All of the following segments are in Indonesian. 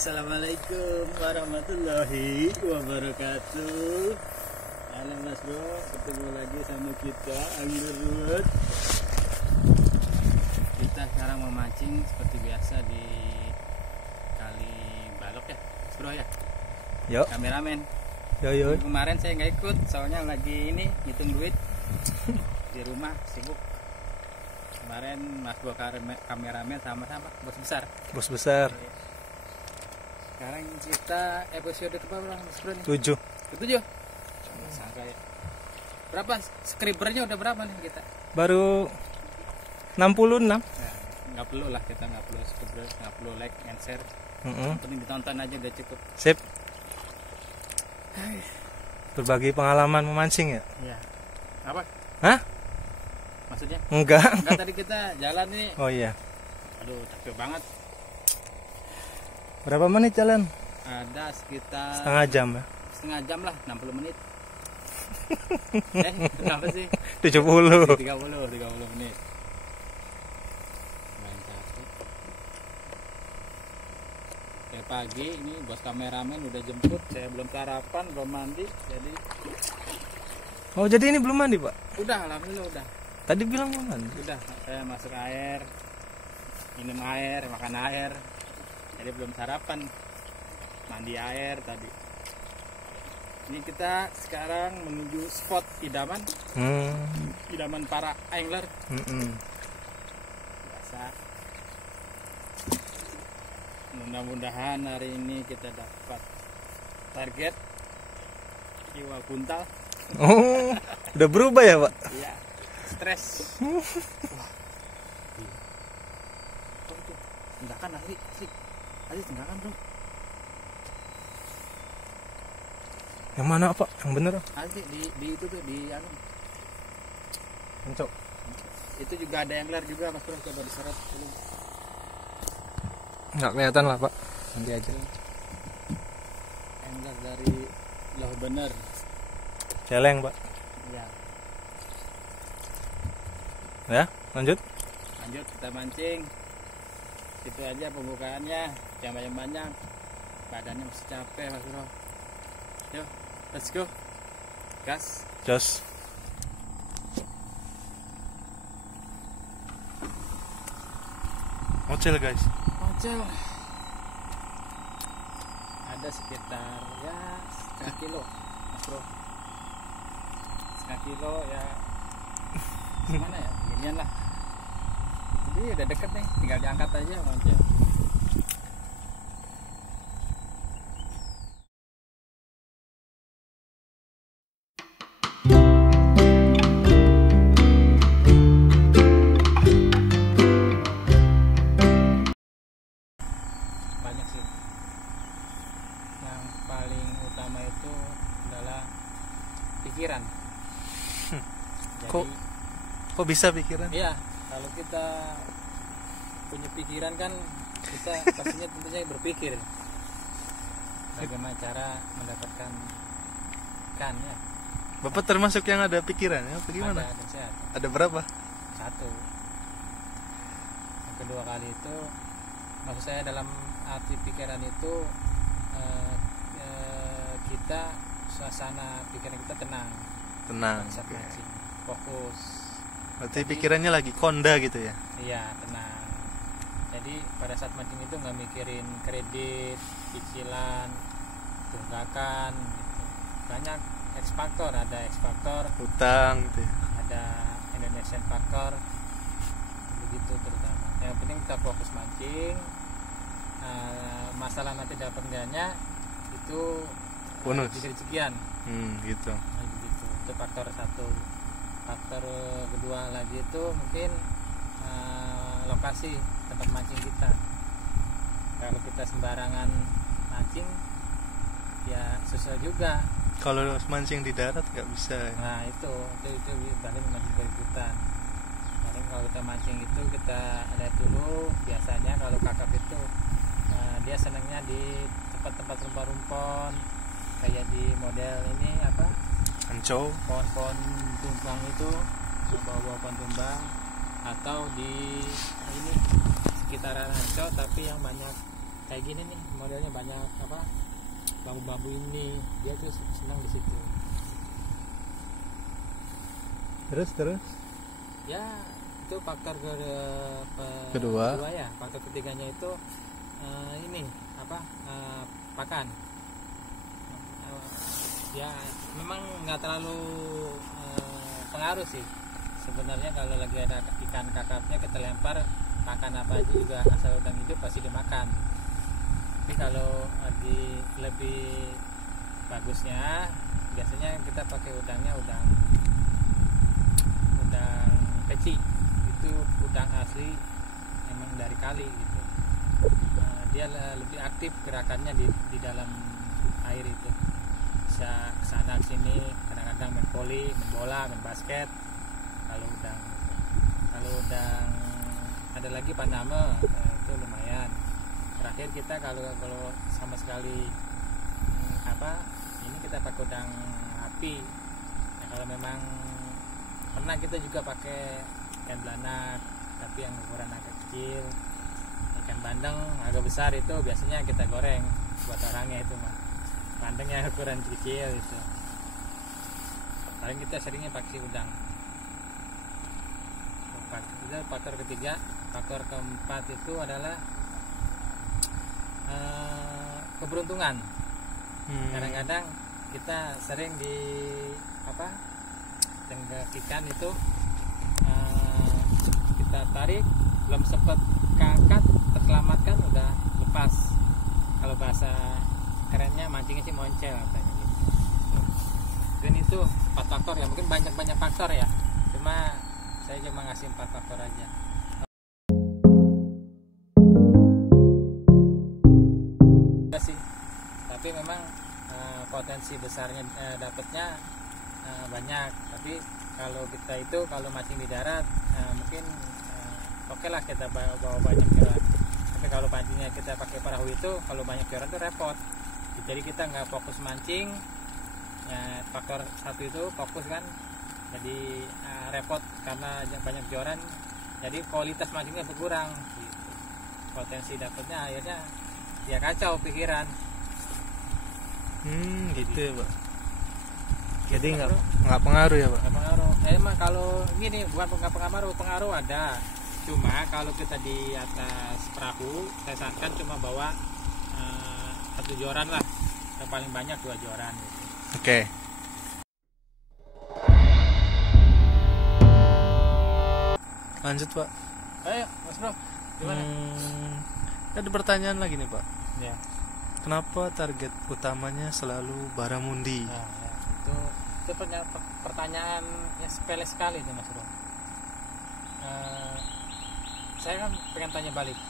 Assalamualaikum warahmatullahi wabarakatuh. Halo Mas Bro, ketemu lagi sama kita Anglerwood. Kita sekarang memancing seperti biasa di Kali Balok ya, Mas Bro ya. Yo. Kameramen. Yo. Kemarin saya nggak ikut, soalnya lagi ini hitung duit di rumah sibuk. Kemarin Mas Bro kameramen sama-sama bos besar. Bos besar. Sekarang kita episode keberapa Mas Bro nih? 7. Ketujuh. Sangka ya. Berapa subscribernya udah berapa nih kita? Baru 66. Nah, nggak perlu lah kita nggak perlu subscriber, nggak perlu like and share. Yang penting ditonton aja udah cukup. Sip. Berbagi pengalaman memancing ya? Iya. Apa? Hah? Maksudnya? Enggak. Enggak, tadi kita jalan nih. Oh iya. Aduh, capek banget. Berapa menit jalan? Ada sekitar Setengah jam ya? setengah jam lah, 60 menit. Berapa sih? 70. 30 menit. Main capek. Kayak pagi ini bos kameramen udah jemput, saya belum sarapan, belum mandi, jadi Oh jadi ini belum mandi Pak? udah, alhamdulillah udah. Tadi bilang belum mandi. Udah, saya masuk air, minum air, makan air. Jadi belum sarapan, mandi air tadi. Ini kita sekarang menuju spot idaman, idaman para angler. Biasa. Mudah-mudahan hari ini kita dapat target jiwa kuntal. Oh, udah berubah ya Pak? Iya, stres. Wah. Tuh, tindakan asli. Asli tindakan bro. Yang mana Pak? Yang bener? Asli di itu tuh di anu. Encok. Itu juga ada angler juga Mas Bro, coba diseret dulu. Nggak kelihatan lah Pak. Nanti aja. Angler dari Loh Bener. Celeng Pak. Iya. Ya, lanjut. Lanjut kita mancing. Itu aja pembukaannya, jangan banyak-banyak. Badannya masih capek Mas Bro. Yuk, let's go. Gas. Jos. Mocel guys. Mocel. Ada sekitar ya setengah kilo Mas Bro. Setengah kilo ya. Gimana ya? Beginian lah. Jadi udah deket nih, tinggal diangkat aja mocel. Banyak sih. Yang paling utama itu adalah pikiran. Jadi, Kok bisa pikiran? iya, kalau kita punya pikiran kan kita pastinya tentunya berpikir bagaimana cara mendapatkan ikan ya. Bapak termasuk yang ada pikiran ya? Apa gimana? Ada sehat. Ada berapa? Satu. Yang kedua kali itu maksud saya dalam arti pikiran itu kita suasana pikiran kita tenang. Tenang. Saat mancing, fokus. Berarti pikirannya lagi konda gitu ya? Iya, tenang. Jadi pada saat mancing itu nggak mikirin kredit, cicilan, tunggakan gitu. Banyak X faktor, ada X faktor, Utang gitu ya? ada Indonesian faktor, begitu terutama. Yang penting kita fokus mancing. Masalah nanti dapat enggaknya itu Bonus. sekian. Gitu. Gitu. Itu faktor satu. Faktor kedua lagi itu mungkin lokasi tempat mancing kita. Kalau kita sembarangan mancing ya susah juga. Kalau mancing di darat nggak bisa. Nah itu berarti mancing keributan. Jadi kalau kita mancing itu kita lihat dulu. Biasanya kalau kakap itu dia senangnya di tempat-tempat rumpon-rumpon kayak di model ini apa? Ancol. Pohon-pohon tumbang itu, bawa-bawa pohon tumbang, atau di ini sekitaran Ancol tapi yang banyak kayak gini nih modelnya banyak apa bambu-bambu ini, dia tuh senang di situ. Terus Ya itu faktor kedua ya. Faktor ketiganya itu ini apa pakan. Ya memang nggak terlalu pengaruh sih sebenarnya. Kalau lagi ada ikan kakapnya kita lempar pakan apa aja juga, asal udang hidup pasti dimakan. Tapi kalau lagi lebih bagusnya biasanya kita pakai udangnya udang peci, itu udang asli emang dari kali gitu. Dia lebih aktif gerakannya di dalam air itu, bisa kesana sini, kadang-kadang main voli, main bola, main basket. Kalau udang ada lagi panama itu lumayan. Terakhir kita kalau sama sekali ini kita pakai udang api. Nah, kalau memang pernah kita juga pakai ikan belanak, tapi yang ukuran agak kecil. Ikan bandeng agak besar itu biasanya kita goreng buat orangnya itu mah. Bandengnya ukuran kecil itu. Paling kita seringnya pakai udang. Itu faktor ketiga. Faktor keempat itu adalah keberuntungan. Kadang-kadang kita sering di tenggak ikan itu kita tarik belum sempat keangkat terselamatkan udah lepas. Kalau bahasa kerennya mancingnya sih moncel katanya gitu. Dan itu 4 faktor ya, mungkin banyak faktor ya, cuma saya cuma ngasih 4 faktor aja. Sih, tapi memang potensi besarnya dapatnya banyak. Tapi kalau kita itu kalau mancing di darat mungkin oke lah kita bawa banyak joran. Tapi kalau pancingnya kita pakai perahu itu, kalau banyak joran itu repot. Jadi kita nggak fokus mancing. Ya, faktor satu itu fokus kan, jadi repot karena banyak joran. Jadi kualitas mancingnya berkurang. Gitu. Potensi dapatnya akhirnya ya kacau pikiran. Gitu ya Pak. Jadi nggak pengaruh ya Pak? Nggak pengaruh. Emang kalau gini bukan nggak pengaruh ada. Cuma kalau kita di atas perahu, saya sarankan cuma bawa 1 joran lah. Yang paling banyak 2 joran. Gitu. Oke. Lanjut Pak. Ayo Mas Bro, gimana? Ada pertanyaan lagi nih Pak. Ya. Kenapa target utamanya selalu Baramundi? Nah, ya. Itu pertanyaan yang sepele sekali itu Mas Bro. Saya kan pengen tanya balik.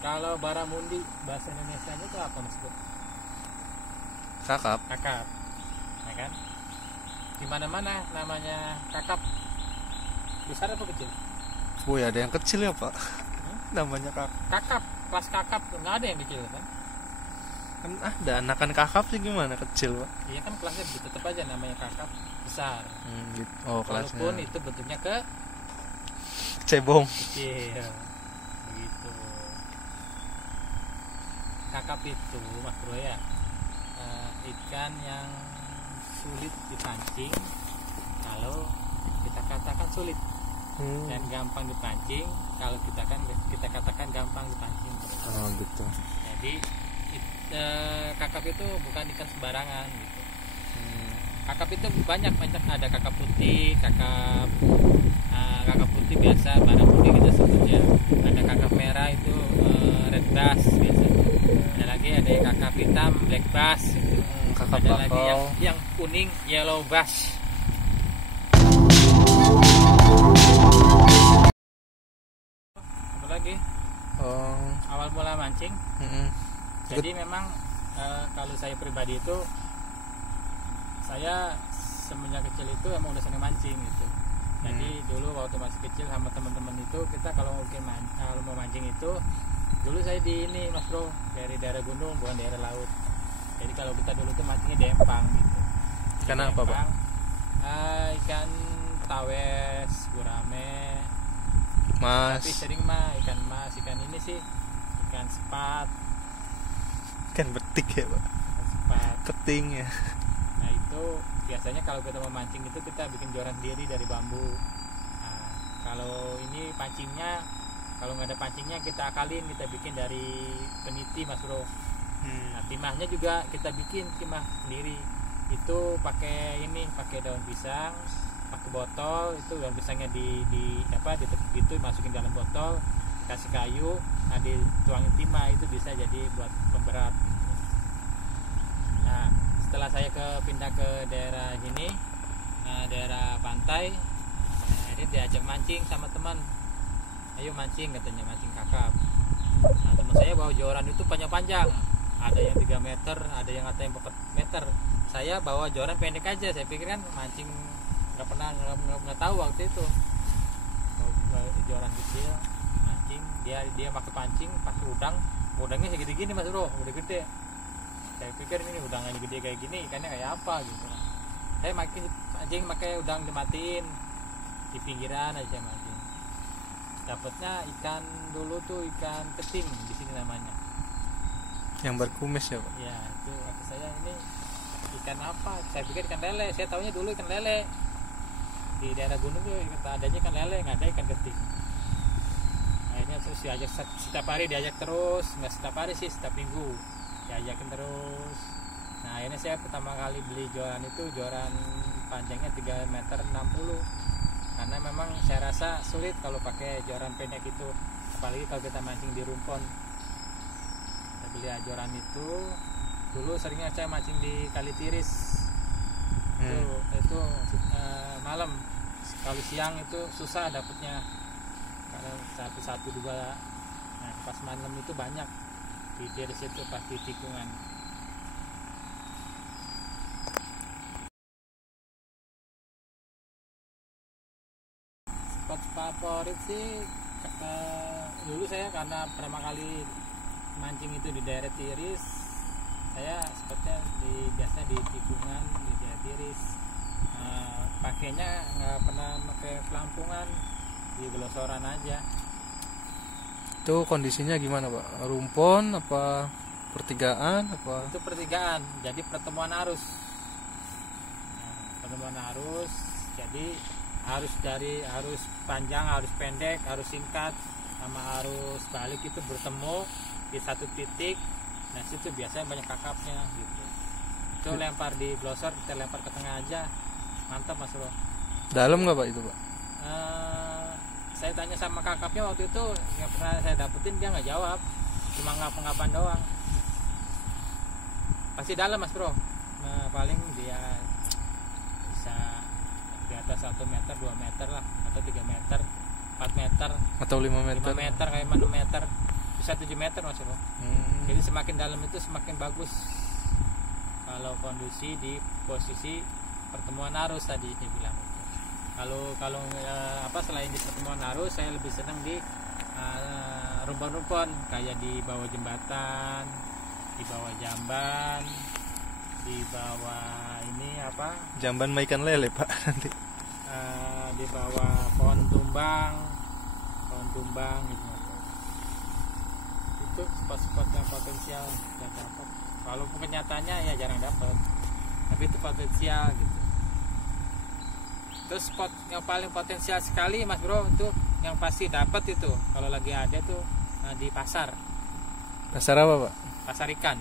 Kalau Baramundi bahasa Indonesianya itu apa Mas Bro? Kakap. Kakap, ya kan? Di mana-mana namanya kakap. Besar atau kecil? Woi, ada yang kecil ya Pak? Namanya Kakap, kelas kakap nggak ada yang kecil kan? Kan ada anakan kakap sih, gimana kecil Pak? Iya kan kelasnya tetap aja namanya kakap besar. Gitu. Oh, kelasnya. Walaupun itu bentuknya cebong. kecil, begitu. Kakap itu Mas Bro ya, ikan yang sulit dipancing kalau kita katakan sulit, dan gampang dipancing kalau kita katakan gampang dipancing. Oh gitu. Jadi kakap itu bukan ikan sembarangan gitu. Kakap itu banyak ada kakap putih, kakap putih biasa Baramundi kita sebutnya. Ada kakap merah itu red bass biasa. Ada lagi ada kakap hitam black bass gitu. Kakap ada bakau. lagi yang kuning yellow bass. Apa lagi? Awal mula mancing. Jadi memang kalau saya pribadi itu, saya semenjak kecil itu emang udah seneng mancing gitu. Jadi dulu waktu masih kecil sama teman-teman itu, kita kalau mau mancing itu, dulu saya di ini Mas Bro, dari daerah gunung bukan daerah laut. Jadi kalau kita dulu tuh mancingnya di empang gitu. Ikan apa Pak? Ikan tawes, gurame, Tapi Mas. sering mah ikan mas, ikan ini sih ikan sepat, Kan betik ya, Pak. ikan sepat. Keting ya. Nah itu biasanya kalau kita mau mancing itu kita bikin joran sendiri dari bambu. Nah, kalau ini pancingnya, kalau nggak ada pancingnya kita akalin, kita bikin dari peniti Mas Bro. Nah timahnya juga kita bikin timah sendiri. Itu pakai ini, pakai daun pisang, pakai botol, itu daun pisangnya ditekuk gitu, masukin dalam botol, kasih kayu, nah dituangin timah, itu bisa jadi buat pemberat. Nah setelah saya pindah ke daerah ini, daerah pantai, ini diajak mancing sama teman. Ayo mancing katanya, mancing kakap. Nah teman saya bawa joran itu panjang-panjang, ada yang 3 meter, ada yang 4 meter. Saya bawa joran pendek aja, saya pikir kan mancing nggak tahu waktu itu. Bawa joran kecil mancing, dia pakai pancing pakai udangnya segede gini Mas Bro, udah gede. Saya pikir ini udangnya gede kayak gini, ikannya kayak apa gitu. Saya mancing pakai udang dimatiin di pinggiran aja mancing. Dapatnya ikan dulu tuh ikan keting di sini namanya. Yang berkumis ya, Pak. Ya itu kata saya, ini ikan apa? Saya pikir ikan lele. Saya tahunya dulu ikan lele. Di daerah gunung tuh adanya ikan lele, nggak ada ikan keting. Akhirnya terus diajak setiap hari, diajak terus, nggak setiap hari sih, setiap minggu diajakin terus. Nah akhirnya saya pertama kali beli joran itu joran panjangnya 3 meter 60, karena memang saya rasa sulit kalau pakai joran pendek itu, apalagi kalau kita mancing di rumpon. Saya beli joran itu dulu, seringnya saya mancing di Kali Tiris. Itu malam, kalau siang itu susah dapatnya karena 1, 2. Nah pas malam itu banyak di Tiris itu, pas di tikungan. Spot favorit sih dulu saya, karena pertama kali mancing itu di daerah Tiris, saya spotnya biasa di tikungan di daerah Tiris. Pakainya nggak pernah pakai pelampungan, di gelosoran aja. Itu kondisinya gimana, Pak? Rumpon apa pertigaan apa? Itu pertigaan, jadi pertemuan arus. Pertemuan arus, jadi arus panjang, arus pendek, arus singkat, sama arus balik itu bertemu di satu titik. Nah situ biasanya banyak kakapnya gitu. Itu lempar di glosor, kita lempar ke tengah aja, mantap Mas Bro. Dalam nggak, Pak, itu, Pak? Saya tanya sama kakapnya waktu itu, yang pernah saya dapetin, dia nggak jawab, cuma ngap-ngapan doang. Pasti dalam Mas Bro. Nah, paling dia bisa di atas 1 meter, 2 meter lah, atau 3 meter, 4 meter, Atau 5 meter? 5 meter, kayak 6 meter, bisa 7 meter Mas Bro. Jadi semakin dalam itu semakin bagus kalau kondisi di posisi pertemuan arus tadi saya bilang. Kalau selain di pertemuan arus, saya lebih senang di rumpon-rumpon, kayak di bawah jembatan, di bawah jamban, di bawah ini Jamban sama ikan lele, Pak, nanti. Di bawah pohon tumbang gitu. Itu spot-spot yang potensial dan dapat. Walaupun kenyataannya ya jarang dapat, tapi itu potensial gitu. Terus spot yang paling potensial sekali Mas Bro, itu yang pasti dapat itu kalau lagi ada tuh di pasar Pasar apa, Pak? ikan.